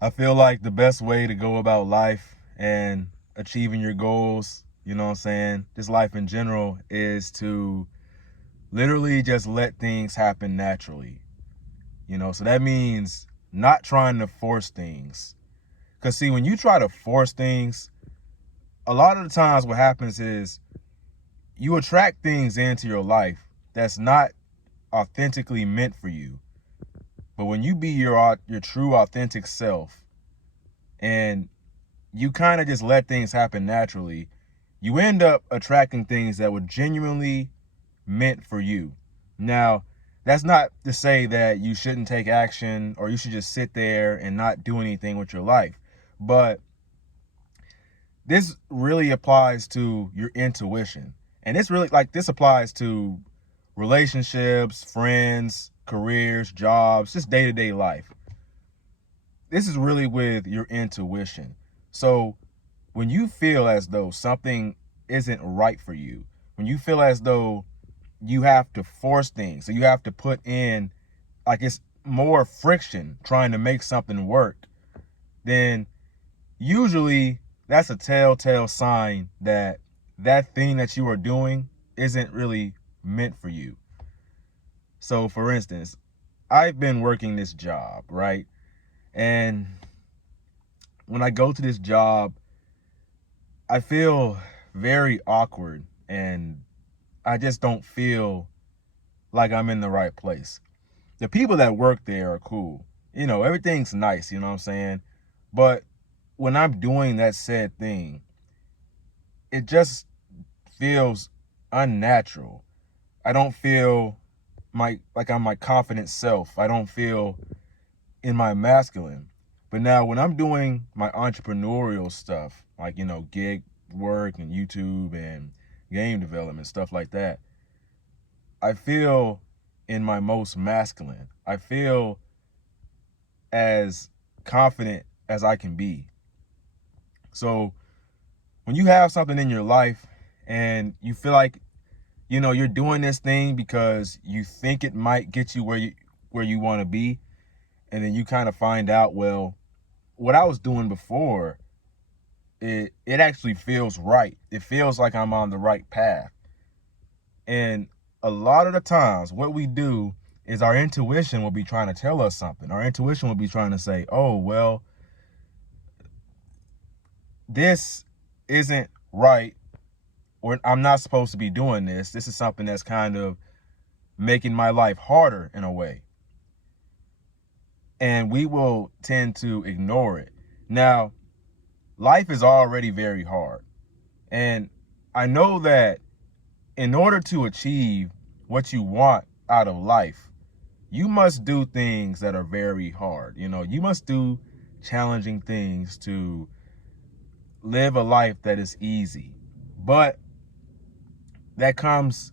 I feel like the best way to go about life and achieving your goals, you know what I'm saying, just life in general, is to literally just let things happen naturally. So that means not trying to force things. Because, see, when you try to force things, a lot of the times what happens is you attract things into your life that's not authentically meant for you. But when you be your true authentic self and you kind of just let things happen naturally, you end up attracting things that were genuinely meant for you. Now, that's not to say that you shouldn't take action or you should just sit there and not do anything with your life. But this really applies to your intuition. And this applies to relationships, friends, careers, jobs, just day-to-day life. This is really with your intuition. So when you feel as though something isn't right for you, when you feel as though you have to force things, so you have to put in, like, it's more friction trying to make something work, then usually that's a telltale sign that that thing that you are doing isn't really meant for you. So for instance, I've been working this job, right? And when I go to this job, I feel very awkward and I just don't feel like I'm in the right place. The people that work there are cool. Everything's nice, you know what I'm saying? But when I'm doing that said thing, it just feels unnatural. I don't feel like I'm my confident self. I don't feel in my masculine. But now when I'm doing my entrepreneurial stuff, like, gig work and YouTube and game development, stuff like that, I feel in my most masculine. I feel as confident as I can be. So when you have something in your life and you feel like, you're doing this thing because you think it might get you where you want to be, and then you kind of find out, well, what I was doing before, it actually feels right. It feels like I'm on the right path. And a lot of the times what we do is our intuition will be trying to tell us something. Our intuition will be trying to say, oh, well, this isn't right, or I'm not supposed to be doing this. This is something that's kind of making my life harder in a way. And we will tend to ignore it. Now, life is already very hard. And I know that in order to achieve what you want out of life, you must do things that are very hard. You must do challenging things to live a life that is easy. But that comes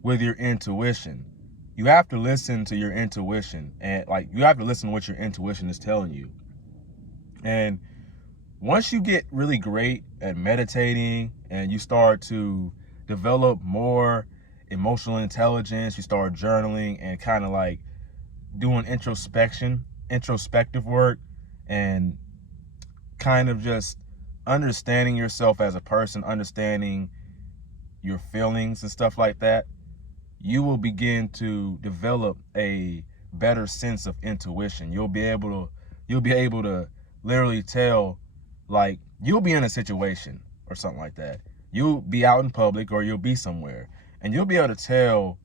with your intuition. You have to listen to your intuition, and you have to listen to what your intuition is telling you. And once you get really great at meditating and you start to develop more emotional intelligence, you start journaling and kind of like doing introspective work, and kind of just understanding yourself as a person, understanding your feelings and stuff like that, you will begin to develop a better sense of intuition. You'll be able to literally tell, like, you'll be in a situation or something like that. You'll be out in public or you'll be somewhere, and you'll be able to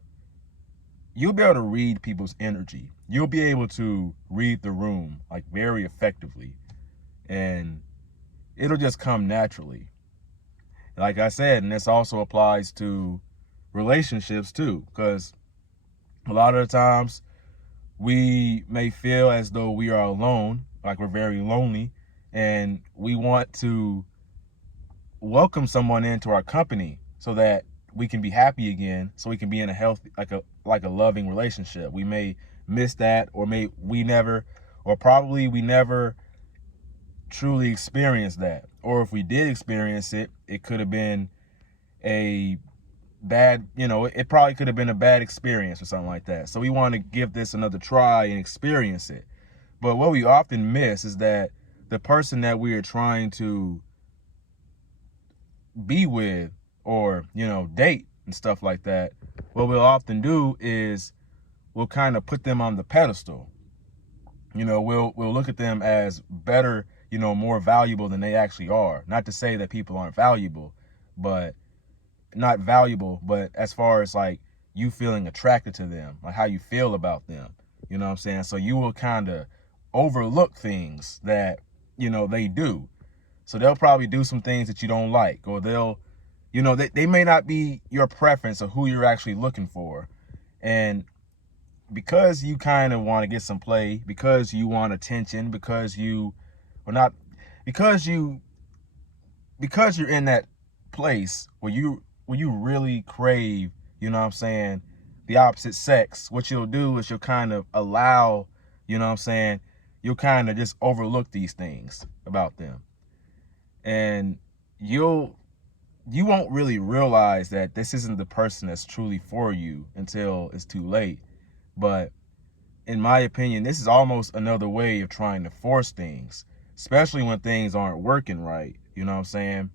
read people's energy. You'll be able to read the room, like, very effectively, and it'll just come naturally. Like I said, and this also applies to relationships too, because a lot of the times we may feel as though we are alone, like we're very lonely, and we want to welcome someone into our company so that we can be happy again, so we can be in a healthy, like a loving relationship. We may miss that, or probably we never truly experienced that. Or if we did experience it, it could have been a bad, it probably could have been a bad experience or something like that. So we want to give this another try and experience it. But what we often miss is that the person that we are trying to be with or, date and stuff like that, what we'll often do is we'll kind of put them on the pedestal. We'll look at them as better, more valuable than they actually are. Not to say that people aren't valuable, but not valuable, but as far as like you feeling attracted to them, like how you feel about them, you know what I'm saying? So you will kind of overlook things that, they do. So they'll probably do some things that you don't like, or they may not be your preference of who you're actually looking for. And because you kind of want to get some play, because you want attention, because you're in that place where you really crave, the opposite sex, what you'll do is you'll kind of allow, you'll kind of just overlook these things about them. And you won't really realize that this isn't the person that's truly for you until it's too late. But in my opinion, this is almost another way of trying to force things, especially when things aren't working right. You know what I'm saying?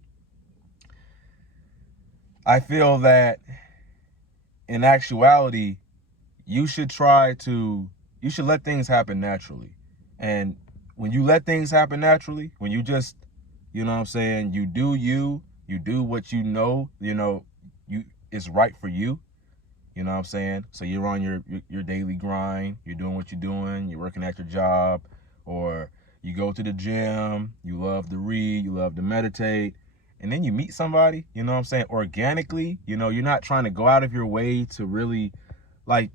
I feel that in actuality, you should let things happen naturally. And when you let things happen naturally, when you just, you do what you is right for you. You know what I'm saying? So you're on your daily grind, you're doing what you're doing, you're working at your job, or you go to the gym, you love to read, you love to meditate, and then you meet somebody, organically, you're not trying to go out of your way to really, like,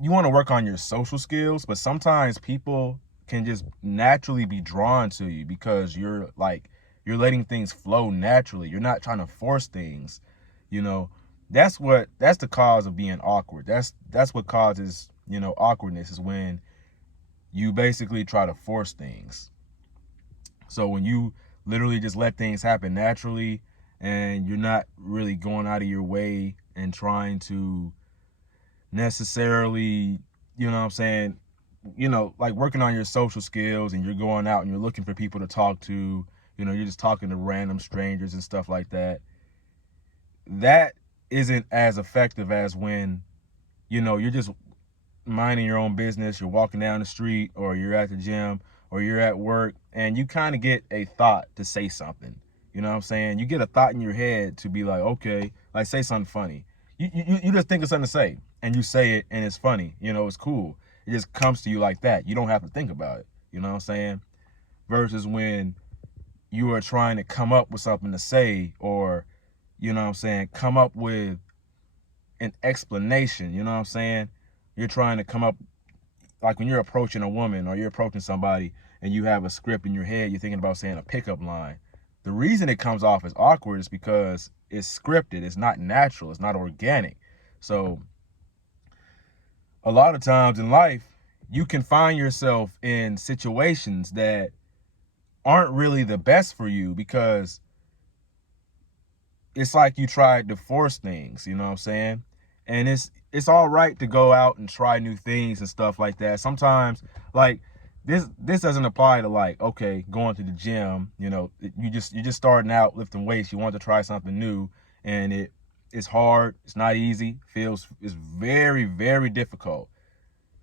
you want to work on your social skills, but sometimes people can just naturally be drawn to you because you're letting things flow naturally. You're not trying to force things, That's the cause of being awkward. That's what causes, awkwardness, is when you basically try to force things. So when you literally just let things happen naturally and you're not really going out of your way and trying to necessarily, like working on your social skills, and you're going out and you're looking for people to talk to, you're just talking to random strangers and stuff like that. That isn't as effective as when, you're just minding your own business, you're walking down the street, or you're at the gym, or you're at work, and you kind of get a thought to say something. You know what I'm saying? You get a thought in your head to be like, okay, like say something funny. You just think of something to say, and you say it, and it's funny. It's cool. It just comes to you like that. You don't have to think about it. You know what I'm saying? Versus when you are trying to come up with something to say, or, come up with an explanation. You know what I'm saying? You're trying to come up, like when you're approaching a woman or you're approaching somebody and you have a script in your head, you're thinking about saying a pickup line. The reason it comes off as awkward is because it's scripted. It's not natural. It's not organic. So a lot of times in life, you can find yourself in situations that aren't really the best for you because it's like you tried to force things, you know what I'm saying? And it's all right to go out and try new things and stuff like that. Sometimes, like, this doesn't apply to, like, okay, going to the gym, you're just starting out lifting weights, you want to try something new, and it's hard, it's not easy, it's very, very difficult.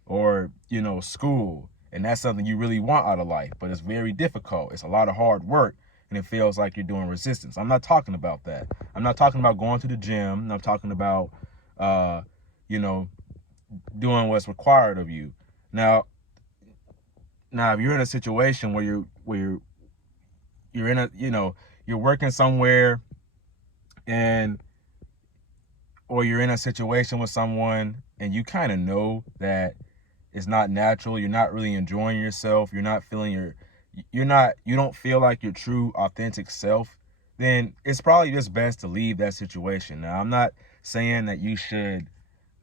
Or, school, and that's something you really want out of life, but it's very difficult. It's a lot of hard work, and it feels like you're doing resistance. I'm not talking about that. I'm not talking about going to the gym. I'm talking about, doing what's required of you. Now, if you're in a situation where you're in a, you're working somewhere, or you're in a situation with someone, and you kind of know that it's not natural, you're not really enjoying yourself, you're not feeling you don't feel like your true authentic self, then it's probably just best to leave that situation. Now, I'm not saying that you should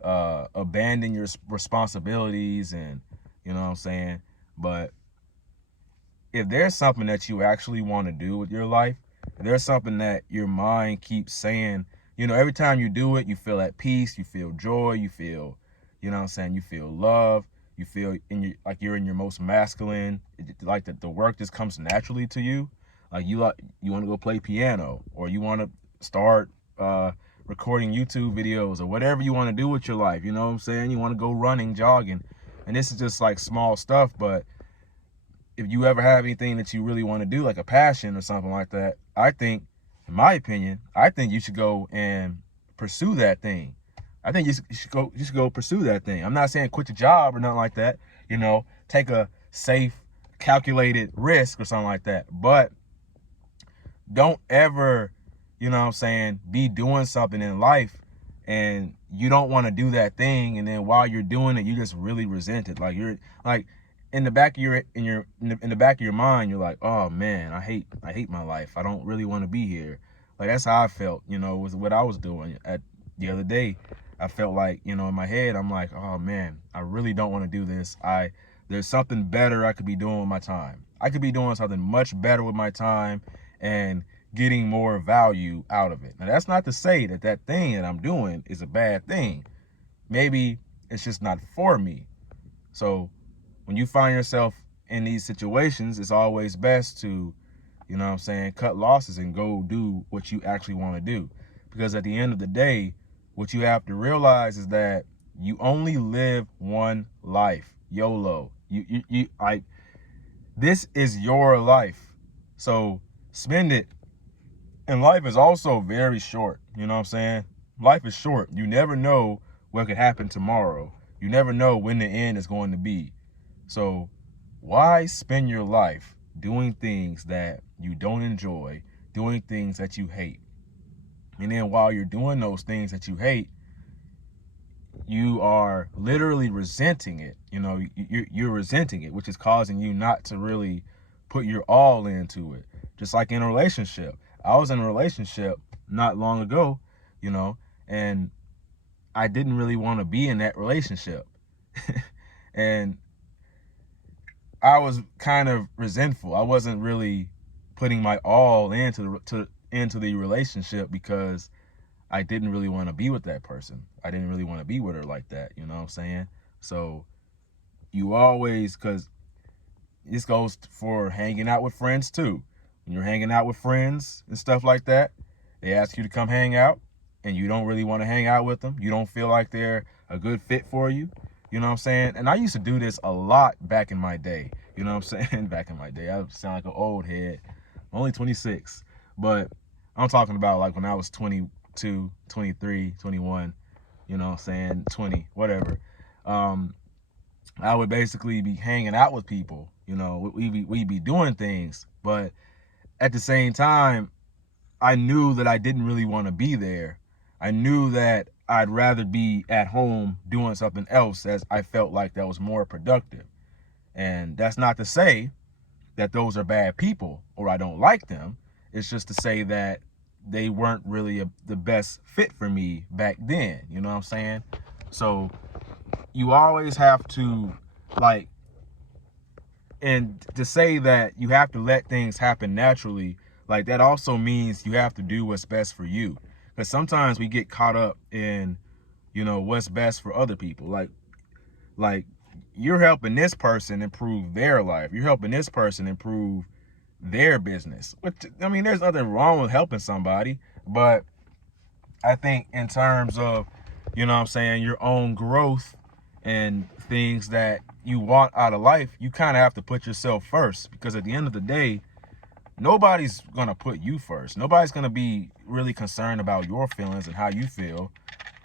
abandon your responsibilities, and you know what I'm saying, but if there's something that you actually want to do with your life, if there's something that your mind keeps saying, every time you do it, you feel at peace, you feel joy, you feel, you feel love, You feel you're in your most masculine, like the work just comes naturally to you. Like you want to go play piano, or you want to start recording YouTube videos, or whatever you want to do with your life. You know what I'm saying? You want to go running, jogging, and this is just like small stuff. But if you ever have anything that you really want to do, like a passion or something like that, I think, in my opinion, I think you should go and pursue that thing. I think you should go pursue that thing. I'm not saying quit your job or nothing like that. You know, take a safe, calculated risk or something like that. But don't ever, you know what I'm saying, be doing something in life and you don't want to do that thing, and then while you're doing it, you just really resent it. Like you're like in the back of in the back of your mind, you're like, oh man, I hate my life. I don't really want to be here. Like that's how I felt, you know, with what I was doing at the other day. I felt like, you know, in my head, I'm like, oh man, I really don't want to do this. There's something better I could be doing with my time. I could be doing something much better with my time and getting more value out of it. Now, that's not to say that that thing that I'm doing is a bad thing. Maybe it's just not for me. So when you find yourself in these situations, it's always best to, you know what I'm saying, cut losses and go do what you actually want to do. Because at the end of the day, what you have to realize is that you only live one life. YOLO. You like, this is your life. So spend it. And life is also very short. You know what I'm saying? Life is short. You never know what could happen tomorrow. You never know when the end is going to be. So why spend your life doing things that you don't enjoy, doing things that you hate? And then while you're doing those things that you hate, you are literally resenting it. You know, you're resenting it, which is causing you not to really put your all into it. Just like in a relationship. I was in a relationship not long ago, you know, and I didn't really want to be in that relationship. And I was kind of resentful. I wasn't really putting my all into the relationship because I didn't really want to be with that person. I didn't really want to be with her like that, you know what I'm saying? So you always, because this goes for hanging out with friends too. When you're hanging out with friends and stuff like that, they ask you to come hang out and you don't really want to hang out with them. You don't feel like they're a good fit for you. You know what I'm saying? And I used to do this a lot back in my day. You know what I'm saying? Back in my day. I sound like an old head. I'm only 26. But I'm talking about like when I was 22, 23, 21, you know what I'm saying? 20, whatever. I would basically be hanging out with people. You know, we'd be doing things. But at the same time, I knew that I didn't really want to be there. I knew that I'd rather be at home doing something else, as I felt like that was more productive. And that's not to say that those are bad people or I don't like them. It's just to say that they weren't really the best fit for me back then. You know what I'm saying? So you always have to, like, and to say that you have to let things happen naturally, like that also means you have to do what's best for you. Because sometimes we get caught up in, you know, what's best for other people. Like you're helping this person improve their life. You're helping this person improve their business. Which, I mean, there's nothing wrong with helping somebody, but I think in terms of, you know what I'm saying, your own growth and things that you want out of life, you kind of have to put yourself first, because at the end of the day, nobody's going to put you first. Nobody's going to be really concerned about your feelings and how you feel.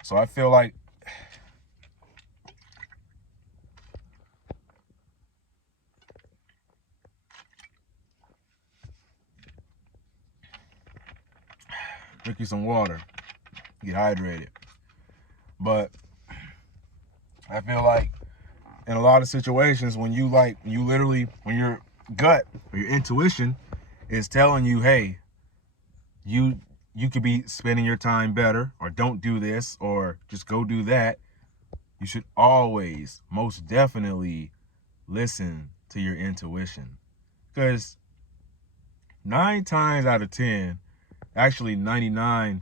So I feel like drink you some water, get hydrated. But I feel like in a lot of situations, when you literally, when your gut or your intuition is telling you, hey, you could be spending your time better, or don't do this, or just go do that, you should always, most definitely, listen to your intuition. Because 9 times out of 10, actually 99%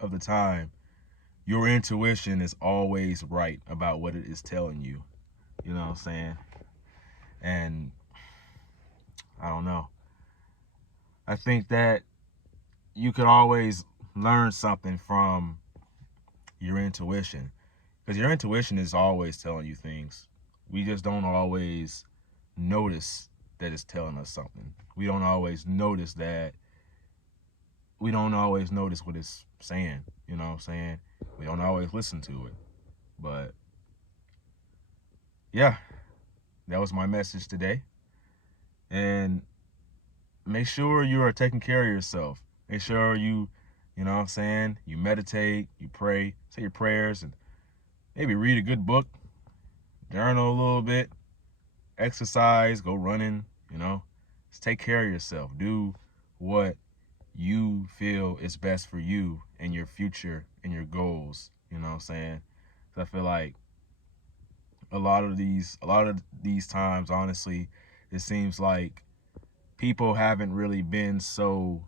of the time, your intuition is always right about what it is telling you. you know what I'm saying? And I don't know. I think that you could always learn something from your intuition, because your intuition is always telling you things. We just don't always notice that it's telling us something. We don't always notice what it's saying, you know what I'm saying? We don't always listen to it. But yeah, that was my message today. And make sure you are taking care of yourself. Make sure you know what I'm saying, you meditate, you pray, say your prayers, and maybe read a good book, journal a little bit, exercise, go running, you know. Just take care of yourself. Do what you feel is best for you and your future and your goals, you know what I'm saying? So I feel like a lot of these times, honestly, it seems like people haven't really been so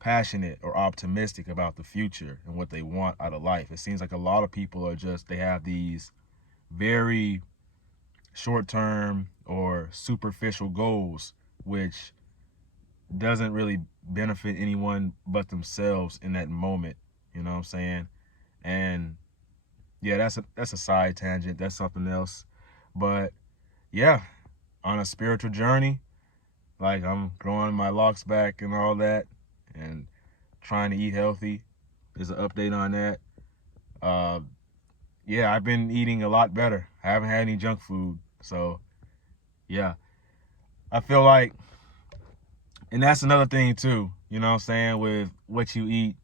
passionate or optimistic about the future and what they want out of life. It seems like a lot of people are they have these very short-term or superficial goals, which doesn't really benefit anyone but themselves in that moment, you know what I'm saying? And yeah, that's a side tangent. That's something else. But yeah, on a spiritual journey, like I'm growing my locks back and all that, and trying to eat healthy. There's an update on that. Uh, yeah, I've been eating a lot better. I haven't had any junk food. So yeah, I feel like, and that's another thing too, you know what I'm saying, with what you eat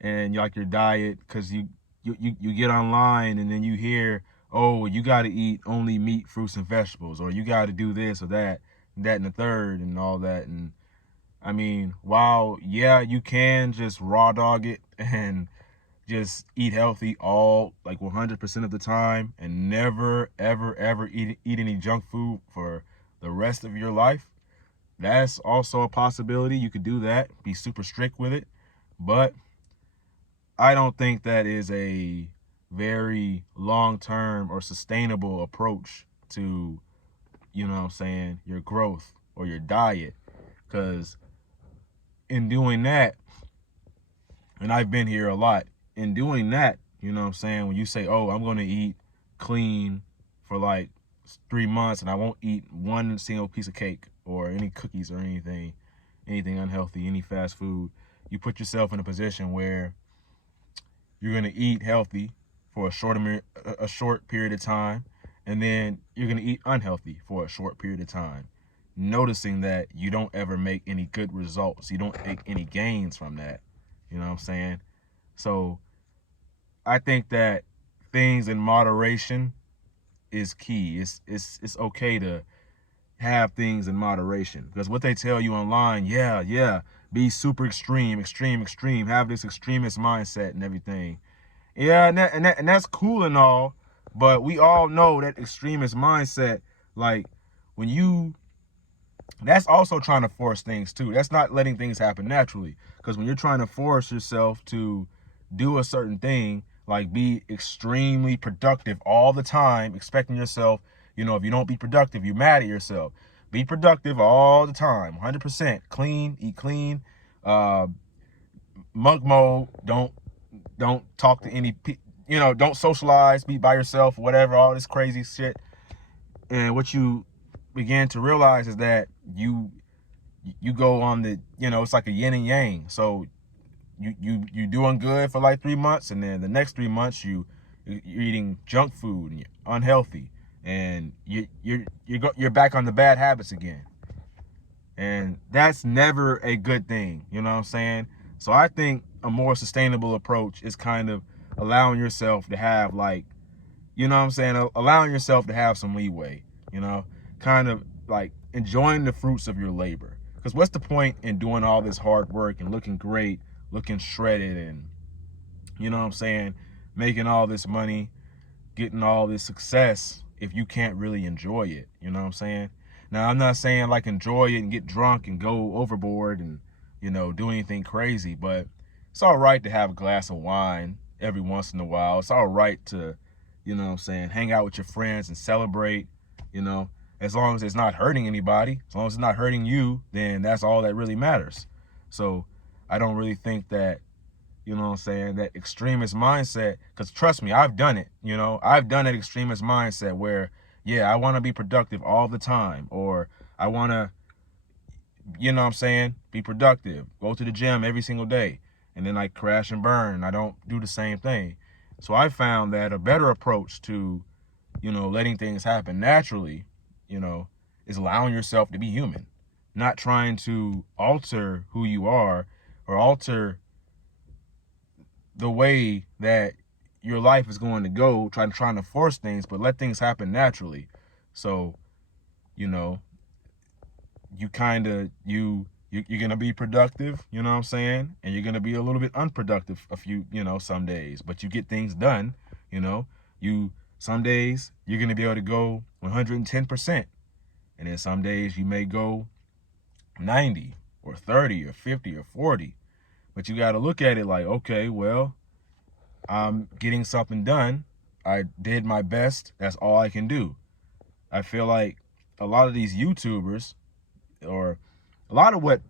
and like your diet, because you get online and then you hear, oh, you got to eat only meat, fruits, and vegetables, or you got to do this or that, and the third, and all that. And I mean, while yeah, you can just raw dog it and just eat healthy all like 100% of the time, and never ever eat any junk food for the rest of your life. That's also a possibility. You could do that, be super strict with it, but I don't think that is a very long-term or sustainable approach to, you know what I'm saying, your growth or your diet. Because in doing that, and I've been here a lot, in doing that, you know what I'm saying, when you say, oh, I'm going to eat clean for like 3 months and I won't eat one single piece of cake or any cookies or anything unhealthy, any fast food, you put yourself in a position where you're going to eat healthy for a short period of time, and then you're going to eat unhealthy for a short period of time, noticing that you don't ever make any good results. You don't make any gains from that. You know what I'm saying? So I think that things in moderation is key. It's okay to have things in moderation, because what they tell you online, yeah, be super extreme, have this extremist mindset and everything. Yeah, and that's cool and all, but we all know that extremist mindset, like when you, that's also trying to force things too. That's not letting things happen naturally, because when you're trying to force yourself to do a certain thing, like be extremely productive all the time, expecting yourself, you know, if you don't be productive, you're mad at yourself. Be productive all the time, 100%, clean, eat clean, uh, monk mode, don't talk to any you know, don't socialize, be by yourself, whatever, all this crazy shit. And what you begin to realize is that you go on the, you know, it's like a yin and yang. So you doing good for like 3 months, and then the next 3 months you're eating junk food and you're unhealthy, and you're back on the bad habits again. And that's never a good thing, you know what I'm saying? So I think a more sustainable approach is kind of allowing yourself to have, like, you know what I'm saying, allowing yourself to have some leeway, you know, kind of like enjoying the fruits of your labor. Because what's the point in doing all this hard work and looking great, looking shredded, and, you know what I'm saying, making all this money, getting all this success, if you can't really enjoy it, you know what I'm saying? Now, I'm not saying like enjoy it and get drunk and go overboard and, you know, do anything crazy, but it's all right to have a glass of wine every once in a while. It's all right to, you know what I'm saying, hang out with your friends and celebrate, you know, as long as it's not hurting anybody, as long as it's not hurting you, then that's all that really matters. So I don't really think that, you know what I'm saying, that extremist mindset, because trust me, I've done it, you know, I've done that extremist mindset where, yeah, I want to be productive all the time, or I want to, you know what I'm saying, be productive, go to the gym every single day, and then I crash and burn. I don't do the same thing. So I found that a better approach to, you know, letting things happen naturally, you know, is allowing yourself to be human, not trying to alter who you are or alter the way that your life is going to go, trying to force things, but let things happen naturally. So, you know, you kind of, you're going to be productive, you know what I'm saying? And you're going to be a little bit unproductive a few, you know, some days, but you get things done, you know, some days you're going to be able to go 110%. And then some days you may go 90 or 30 or 50 or 40. But you got to look at it like, okay, well, I'm getting something done. I did my best. That's all I can do. I feel like a lot of these YouTubers, or a lot of what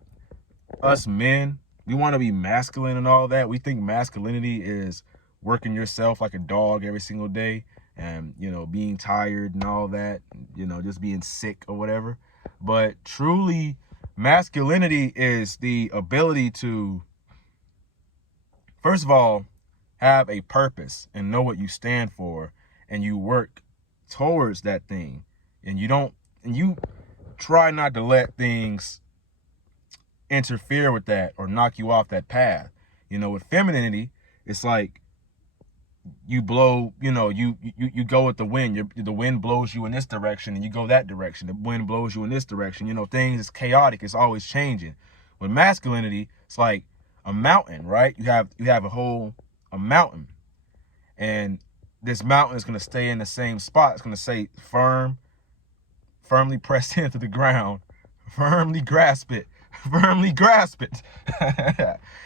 us men, we want to be masculine and all that. We think masculinity is working yourself like a dog every single day and, you know, being tired and all that, you know, just being sick or whatever. But truly, masculinity is the ability to, first of all, have a purpose and know what you stand for, and you work towards that thing, and you try not to let things interfere with that or knock you off that path. You know, with femininity, it's like you blow, you know, you go with the wind. The wind blows you in this direction and you go that direction. The wind blows you in this direction. You know, things is chaotic. It's always changing. With masculinity, it's like a mountain, right? You have a mountain, and this mountain is going to stay in the same spot. It's going to stay firmly pressed into the ground, firmly grasp it, firmly grasp it.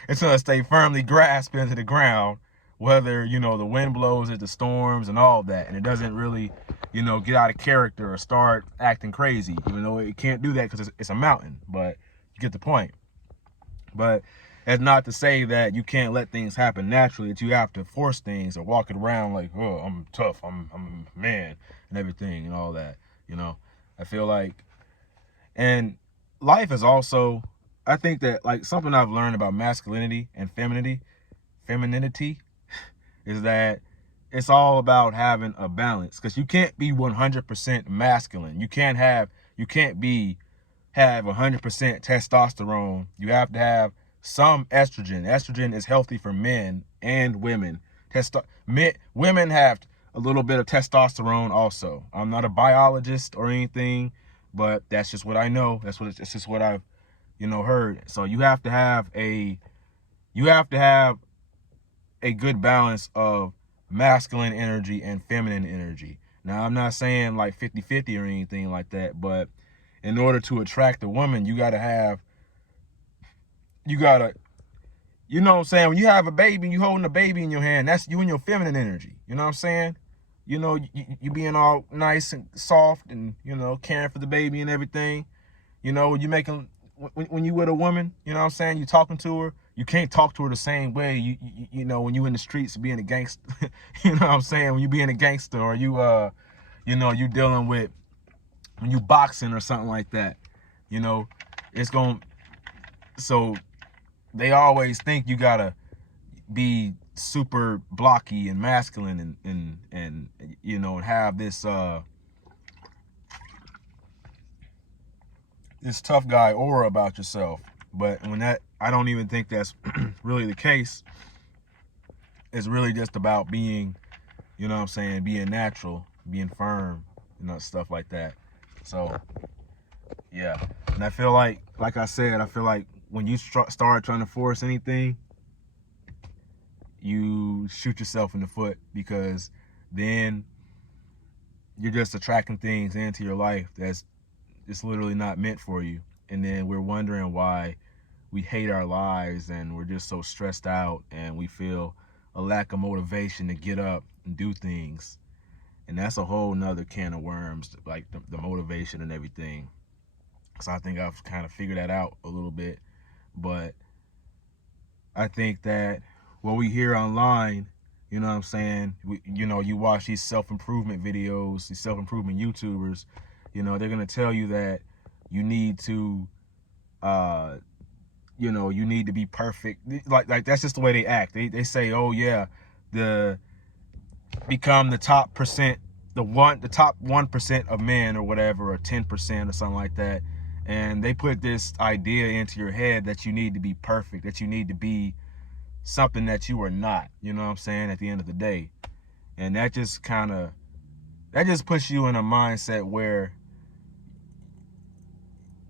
It's going to stay firmly grasped into the ground, whether, you know, the wind blows it, the storms and all that. And it doesn't really, you know, get out of character or start acting crazy, even though it can't do that because it's a mountain. But you get the point. But that's not to say that you can't let things happen naturally, that you have to force things or walk it around like, oh, I'm tough, I'm a man and everything and all that, you know. I feel like, and life is also, I think that, like, something I've learned about masculinity and femininity is that it's all about having a balance, because you can't be 100% masculine. You can't have 100% testosterone. You have to have some estrogen. Estrogen is healthy for men and women. Women have a little bit of testosterone also. I'm not a biologist or anything, but that's just what I know. It's just what I've, you know, heard. So you have to have a good balance of masculine energy and feminine energy. Now, I'm not saying like 50-50 or anything like that, but in order to attract a woman, you gotta, you know what I'm saying? When you have a baby and you holding a baby in your hand, that's you and your feminine energy. You know what I'm saying? You know, you being all nice and soft and, you know, caring for the baby and everything. You know, when you with a woman, you know what I'm saying, you talking to her, you can't talk to her the same way you know, when you in the streets being a gangster. You know what I'm saying? When you being a gangster, or you know, you dealing with, when you boxing or something like that, you know, so they always think you gotta be super blocky and masculine and you know, and have this tough guy aura about yourself. But I don't even think that's really the case. It's really just about being, you know what I'm saying, being natural, being firm, you know, stuff like that. So yeah, and I feel like I said, I feel like when you start trying to force anything, you shoot yourself in the foot, because then you're just attracting things into your life that's just literally not meant for you. And then we're wondering why we hate our lives, and we're just so stressed out, and we feel a lack of motivation to get up and do things. And that's a whole nother can of worms, like the motivation and everything. So I think I've kind of figured that out a little bit. But I think that what we hear online, you know what I'm saying? You watch these self-improvement videos, these self-improvement YouTubers, they're going to tell you that you need to, you need to be perfect. Like that's just the way they act. They say, oh yeah, become the top percent, the top 1% of men or whatever, or 10% or something like that. And they put this idea into your head that you need to be perfect, that you need to be something that you are not, you know what I'm saying, at the end of the day. And that just puts you in a mindset where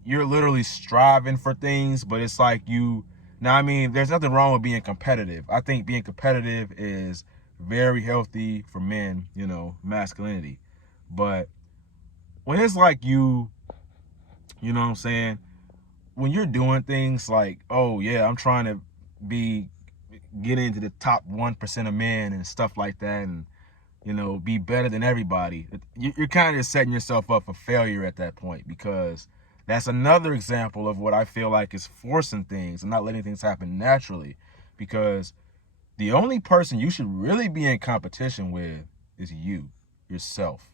you're literally striving for things, but it's like now I mean, there's nothing wrong with being competitive. I think being competitive is very healthy for men, masculinity. But when it's like you know what I'm saying, when you're doing things like, oh yeah, I'm trying to get into the top 1% of men and stuff like that, and be better than everybody, you're kind of setting yourself up for failure at that point, because that's another example of what I feel like is forcing things and not letting things happen naturally. Because the only person you should really be in competition with is yourself.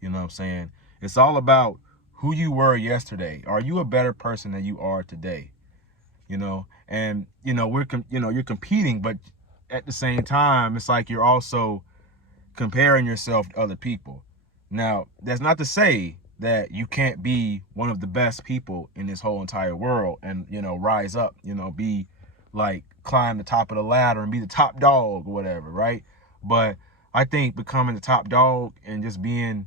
You know what I'm saying? It's all about who you were yesterday. Are you a better person than you are today? And you're competing, but at the same time, it's like you're also comparing yourself to other people. Now, that's not to say that you can't be one of the best people in this whole entire world and, rise up, be like, climb the top of the ladder and be the top dog or whatever, right? But I think becoming the top dog and just being,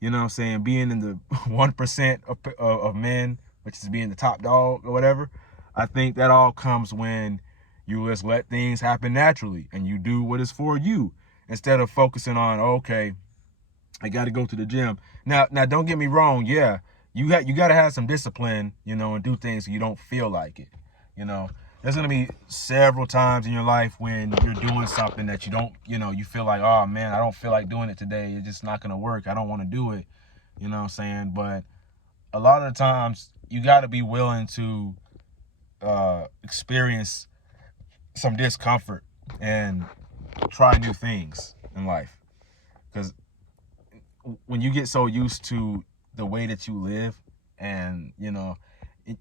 you know what I'm saying, being in the 1% of men, which is being the top dog or whatever, I think that all comes when you just let things happen naturally and you do what is for you, instead of focusing on, okay, I got to go to the gym. Now, don't get me wrong. Yeah, you got to have some discipline, and do things so you don't feel like it. There's going to be several times in your life when you're doing something that you don't, you feel like, oh man, I don't feel like doing it today. It's just not going to work. I don't want to do it. You know what I'm saying? But a lot of the times you got to be willing to experience some discomfort and try new things in life. Because when you get so used to the way that you live, and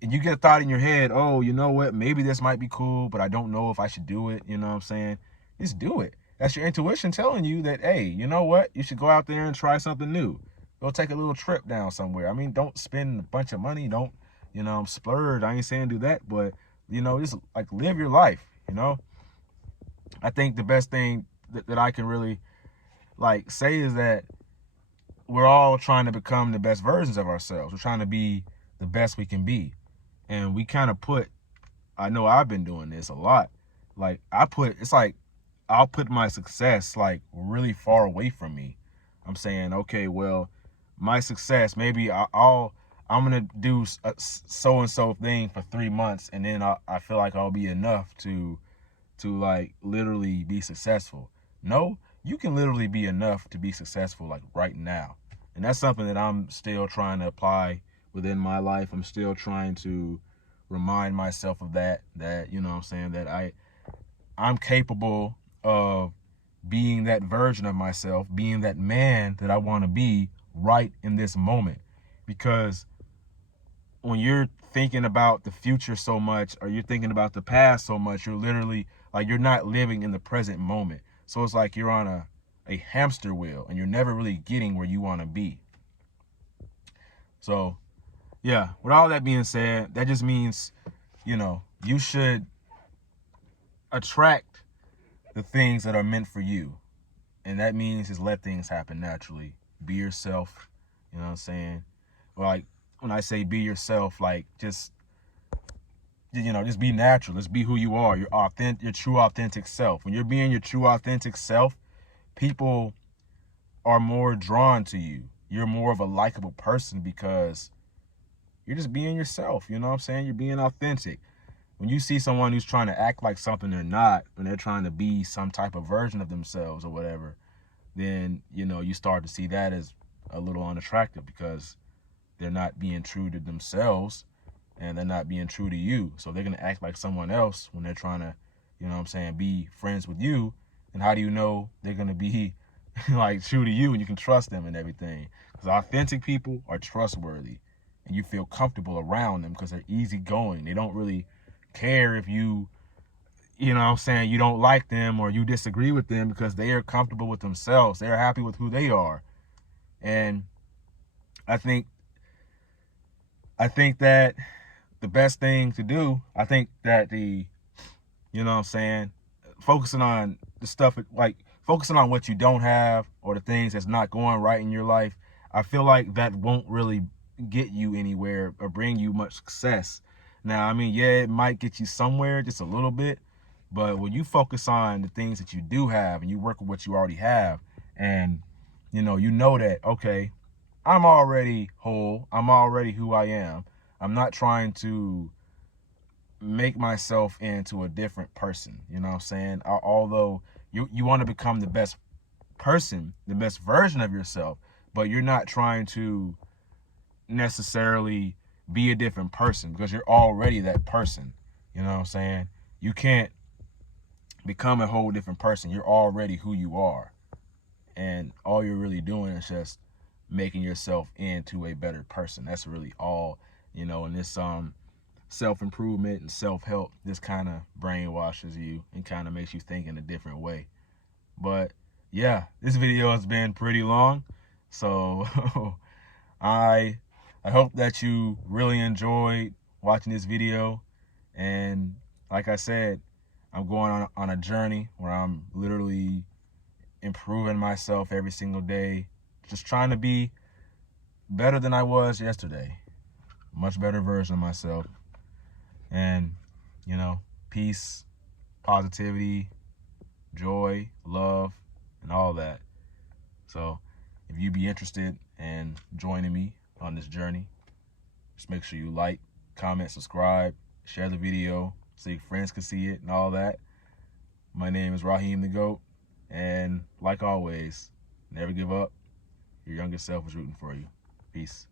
and you get a thought in your head, oh, you know what, maybe this might be cool, but I don't know if I should do it, you know what I'm saying? Just do it. That's your intuition telling you that, hey, you know what, you should go out there and try something new. Go take a little trip down somewhere. I mean, don't spend a bunch of money, don't splurge. I ain't saying do that, but just like live your life. I think the best thing that I can really like say is that we're all trying to become the best versions of ourselves. We're trying to be the best we can be. And we kind of I know I've been doing this a lot. Like it's like I'll put my success like really far away from me. I'm saying, okay, well, my success, maybe I'm going to do a so-and-so thing for 3 months. And then I feel like I'll be enough to like literally be successful. No, you can literally be enough to be successful like right now. And that's something that I'm still trying to apply within my life. I'm still trying to remind myself of that, you know what I'm saying, that I'm capable of being that version of myself, being that man that I want to be right in this moment. Because when you're thinking about the future so much, or you're thinking about the past so much, you're literally like, you're not living in the present moment. So it's like you're on a hamster wheel and you're never really getting where you want to be. So yeah, with all that being said, that just means, you should attract the things that are meant for you. And that means just let things happen naturally. Be yourself, you know what I'm saying? Like, when I say be yourself, like, just be natural. Just be who you are, your true authentic self. When you're being your true authentic self, people are more drawn to you. You're more of a likable person because you're just being yourself, you know what I'm saying? You're being authentic. When you see someone who's trying to act like something they're not, when they're trying to be some type of version of themselves or whatever, then, you know, you start to see that as a little unattractive because they're not being true to themselves and they're not being true to you. So they're going to act like someone else when they're trying to, you know what I'm saying, be friends with you. And how do you know they're going to be like true to you and you can trust them and everything? Because authentic people are trustworthy and you feel comfortable around them because they're easygoing. They don't really care if you know what I'm saying, you don't like them or you disagree with them because they are comfortable with themselves. They're happy with who they are. And I think that the best thing to do, I think that you know what I'm saying, focusing on the stuff, like focusing on what you don't have or the things that's not going right in your life, I feel like that won't really get you anywhere or bring you much success. Now, I mean, yeah, it might get you somewhere just a little bit, but when you focus on the things that you do have and you work with what you already have, and you know that, okay, I'm already whole, I'm already who I am. I'm not trying to make myself into a different person, you know what I'm saying? Although you want to become the best person, the best version of yourself, but you're not trying to necessarily be a different person because you're already that person. You know what I'm saying? You can't become a whole different person. You're already who you are. And all you're really doing is just making yourself into a better person. That's really all, you know, and this self-improvement and self-help, this kind of brainwashes you and kind of makes you think in a different way. But yeah, this video has been pretty long, so I hope that you really enjoyed watching this video. And like I said, I'm going on a journey where I'm literally improving myself every single day, just trying to be better than I was yesterday, much better version of myself. And you know, peace, positivity, joy, love, and all that. So if you'd be interested in joining me on this journey, just make sure you like, comment, subscribe, share the video so your friends can see it and all that. My name is Raheem the GOAT, and like always, never give up. Your younger self is rooting for you. Peace.